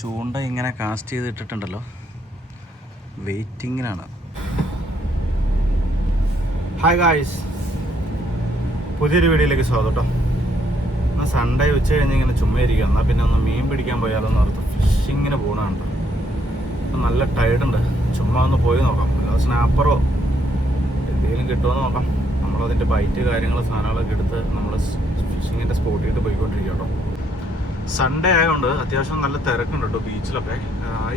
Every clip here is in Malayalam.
ചൂണ്ട ഇങ്ങനെ കാസ്റ്റ് ചെയ്തിട്ടിട്ടുണ്ടല്ലോ, വെയിറ്റിങ്ങിനാണ്. ഹായ് ഗായ്സ്, പുതിയൊരു വീഡിയോയിലേക്ക് സ്വാഗതം കേട്ടോ. എന്നാൽ സൺഡേ ഉച്ച കഴിഞ്ഞ് ഇങ്ങനെ ചുമ്മാ ഇരിക്കുക, എന്നാൽ പിന്നെ ഒന്ന് മീൻ പിടിക്കാൻ പോയാലോ എന്ന് ഓർത്ത് ഫിഷിങ്ങിന് പോകണുണ്ട്. ഇപ്പം നല്ല ടൈഡുണ്ട്, ചുമ്മാ ഒന്ന് പോയി നോക്കാം. അല്ല സ്നാപ്പറോ എന്തെങ്കിലും കിട്ടുമോ നോക്കാം. നമ്മളതിൻ്റെ ബൈറ്റ് കാര്യങ്ങൾ സാധനങ്ങളൊക്കെ എടുത്ത് നമ്മൾ ഫിഷിങ്ങിൻ്റെ സ്പോട്ടിട്ട് പോയിക്കൊണ്ടിരിക്കുക കേട്ടോ. സൺഡേ ആയതുകൊണ്ട് അത്യാവശ്യം നല്ല തിരക്കുണ്ട് കേട്ടോ ബീച്ചിലൊക്കെ.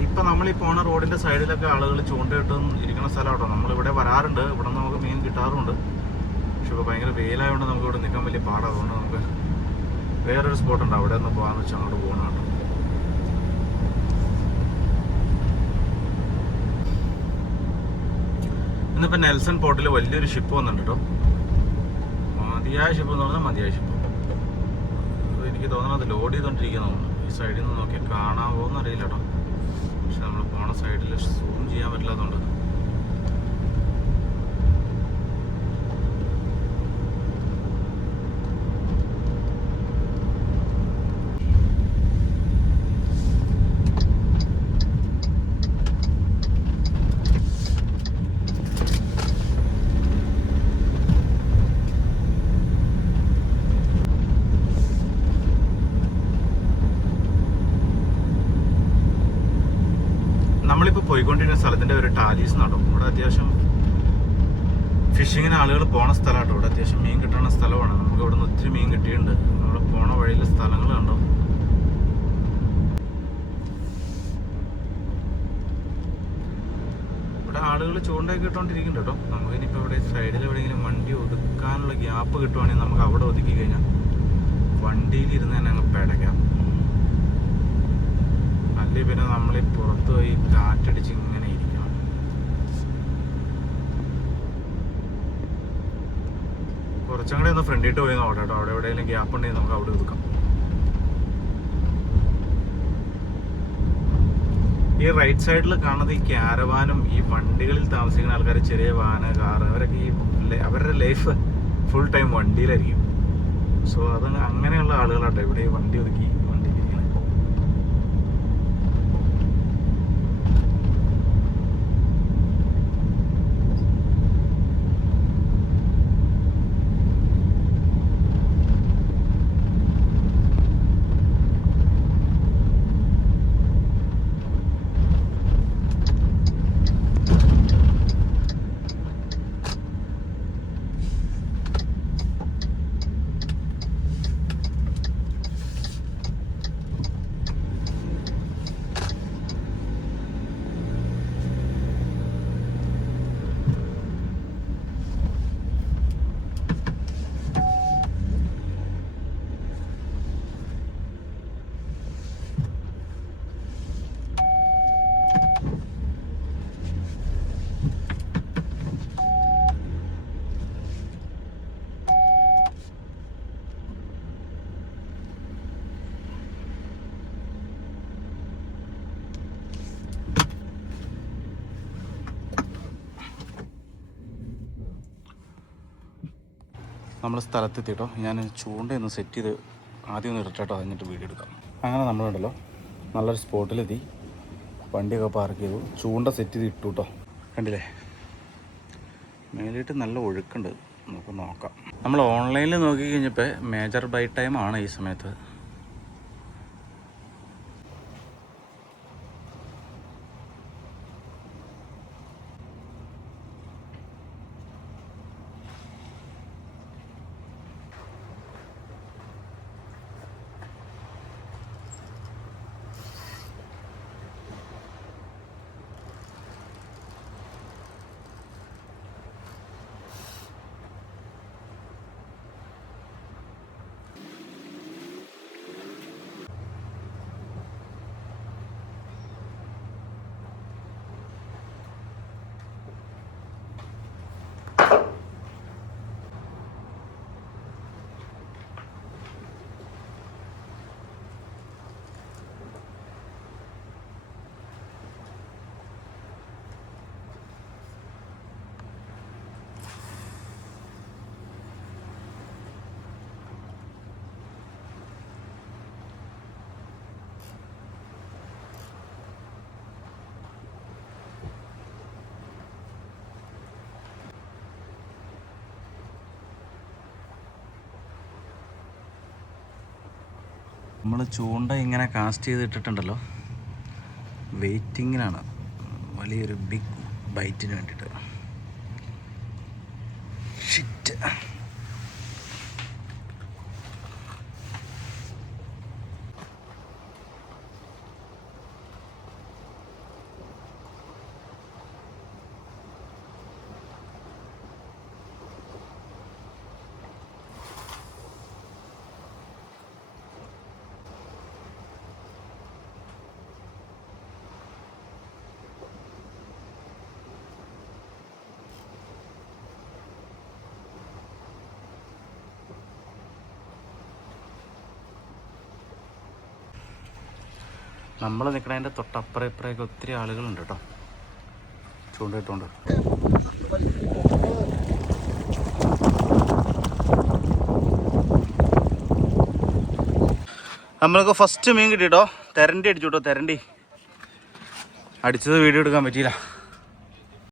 ഇപ്പം നമ്മൾ ഈ പോണ റോഡിൻ്റെ സൈഡിലൊക്കെ ആളുകൾ ചൂണ്ടയിട്ടും ഇരിക്കുന്ന സ്ഥലം കേട്ടോ. നമ്മളിവിടെ വരാറുണ്ട്, ഇവിടെ നിന്ന് നമുക്ക് മീൻ കിട്ടാറുമുണ്ട്. പക്ഷെ ഇപ്പോൾ ഭയങ്കര വെയിലായതുകൊണ്ട് നമുക്ക് ഇവിടെ നിൽക്കാൻ വലിയ പാടാണ്. അതുകൊണ്ട് നമുക്ക് വേറൊരു സ്പോട്ടുണ്ട്, അവിടെ ഒന്ന് പോകാമെന്ന് വെച്ചാൽ അങ്ങോട്ട് പോകണം കേട്ടോ. ഇന്നിപ്പോൾ നെൽസൺ പോർട്ടിൽ വലിയൊരു ഷിപ്പ് വന്നിട്ടുണ്ട് കേട്ടോ. മതിയായ ഷിപ്പ് എന്ന് പറഞ്ഞാൽ മതിയായ ഷിപ്പ്. എനിക്ക് തോന്നുന്നത് ലോഡ് ചെയ്തുകൊണ്ടിരിക്കുന്ന തോന്നുന്നു. ഈ സൈഡിൽ നിന്ന് നോക്കിയാൽ കാണാമോ എന്ന് അറിയില്ല കേട്ടോ. പക്ഷെ നമ്മൾ പോണ സൈഡിൽ സൂം ചെയ്യാൻ പറ്റില്ലാത്തതുകൊണ്ട് നമ്മളിപ്പോൾ പോയിക്കൊണ്ടിരിക്കുന്ന സ്ഥലത്തിൻ്റെ ഒരു ടാലീസ് നടോ. ഇവിടെ അത്യാവശ്യം ഫിഷിങ്ങിന് ആളുകൾ പോണ സ്ഥലമാട്ടോ. ഇവിടെ അത്യാവശ്യം മീൻ കിട്ടുന്ന സ്ഥലമാണ്. നമുക്ക് ഇവിടെ നിന്ന് ഒത്തിരി മീൻ കിട്ടിയിട്ടുണ്ട്. നമ്മൾ പോണ വഴിയിലെ സ്ഥലങ്ങൾ കണ്ടോ. ഇവിടെ ആളുകൾ ചൂണ്ടയൊക്കെ ഇട്ടുകൊണ്ടിരിക്കുന്നുണ്ട് കേട്ടോ. നമുക്കിനിപ്പോൾ ഇവിടെ സൈഡിൽ എവിടെയെങ്കിലും വണ്ടി ഒതുക്കാനുള്ള ഗ്യാപ്പ് കിട്ടുവാണെങ്കിൽ നമുക്ക് അവിടെ ഒതുക്കി കഴിഞ്ഞാൽ വണ്ടിയിലിരുന്ന് തന്നെ അങ്ങ് പിടയ്ക്കാം. അല്ലെങ്കിൽ പിന്നെ നമ്മൾ പുറത്ത് പോയി കാറ്റടിച്ച് ഇങ്ങനെ ഇരിക്കണം. കുറച്ചും കൂടെ ഒന്ന് ഫ്രണ്ടിട്ട് പോയി നോക്കാം കേട്ടോ. അവിടെ എവിടെയെങ്കിലും ഗ്യാപ്പ് ഉണ്ടെങ്കിൽ നമുക്ക് അവിടെ ഒതുക്കാം. ഈ റൈറ്റ് സൈഡിൽ കാണുന്നത് ഈ ക്യാരവാനും ഈ വണ്ടികളിൽ താമസിക്കുന്ന ആൾക്കാർ, ചെറിയ വാന്, കാറ്, അവരൊക്കെ അവരുടെ ലൈഫ് ഫുൾ ടൈം വണ്ടിയിലായിരിക്കും. സോ അത് അങ്ങനെയുള്ള ആളുകളാട്ടോ ഇവിടെ ഈ വണ്ടി ഒതുക്കി നമ്മൾ സ്ഥലത്തെത്തിട്ടോ. ഞാൻ ചൂണ്ടയൊന്ന് സെറ്റ് ചെയ്ത് ആദ്യം ഒന്ന് ഇറട്ടോ, എന്നിട്ട് വീഡിയോ എടുക്കാം. അങ്ങനെ നമ്മളുണ്ടല്ലോ നല്ലൊരു സ്പോട്ടിലെത്തി, വണ്ടിയൊക്കെ പാർക്ക് ചെയ്തു, ചൂണ്ട സെറ്റ് ചെയ്ത് ഇട്ടു കേട്ടോ. കണ്ടില്ലേ, മേലിട്ട് നല്ല ഒഴുക്കുണ്ട്. നമുക്ക് നോക്കാം. നമ്മൾ ഓൺലൈനിൽ നോക്കി കഴിഞ്ഞപ്പോൾ മേജർ ബൈറ്റ് ടൈമാണ് ഈ സമയത്ത്. നമ്മൾ ചൂണ്ട ഇങ്ങനെ കാസ്റ്റ് ചെയ്തിട്ടിട്ടുണ്ടല്ലോ, വെയിറ്റിങ്ങിനാണ്, വലിയൊരു ബിഗ് ബൈറ്റിന് വേണ്ടിയിട്ട്. ഷിറ്റ്. നമ്മൾ നിൽക്കണതിൻ്റെ തൊട്ടപ്പുറം ഇപ്പുറമൊക്കെ ഒത്തിരി ആളുകളുണ്ട് കേട്ടോ, ചൂണ്ടയിട്ടുകൊണ്ട്. നമ്മൾക്ക് ഫസ്റ്റ് മീൻ കിട്ടിട്ടോ, തെരണ്ടി അടിച്ചു കേട്ടോ. തെരണ്ടി അടിച്ചത് വീഡിയോ എടുക്കാൻ പറ്റിയില്ല.